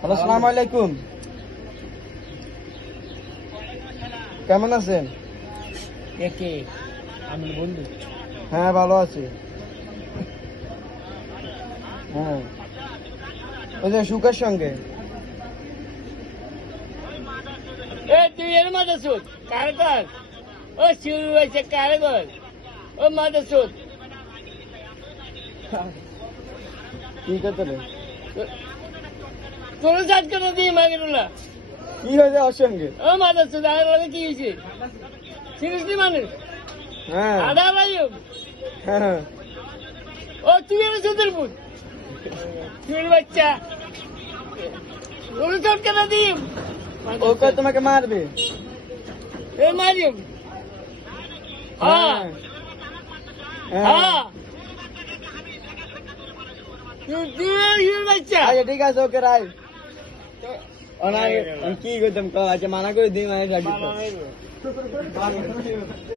Hello, আসসালামু আলাইকুম। কেমন আছেন? আমি বন্ধু হ্যাঁ, ভালো আছি। হ্যাঁ, ওই যে সুখের সঙ্গে। তুই এর মাথা সুদ কার কর ও শুরু হয়েছে কার কর ও মাথা সুদ কি করতে রে? তোর সাজ করে দিই মাগেরুলা কি হয়েছে ওর সঙ্গে? ও মাথা সুদ আর কি হয়েছে সিরিয়াসলি মানুষ হ্যাঁ আধা ভাইও হ্যাঁ ও তুই এর সুদের পুত তুই বাচ্চা তোর সাজ করে দিই ওকে তোমাকে মারবে। এ মারিম হ্যাঁ হ্যাঁ তুই বাচ্চা আচ্ছা ঠিক আছে, ওকে রাই। কি করতাম? আচ্ছা মানা করে দিই, মানে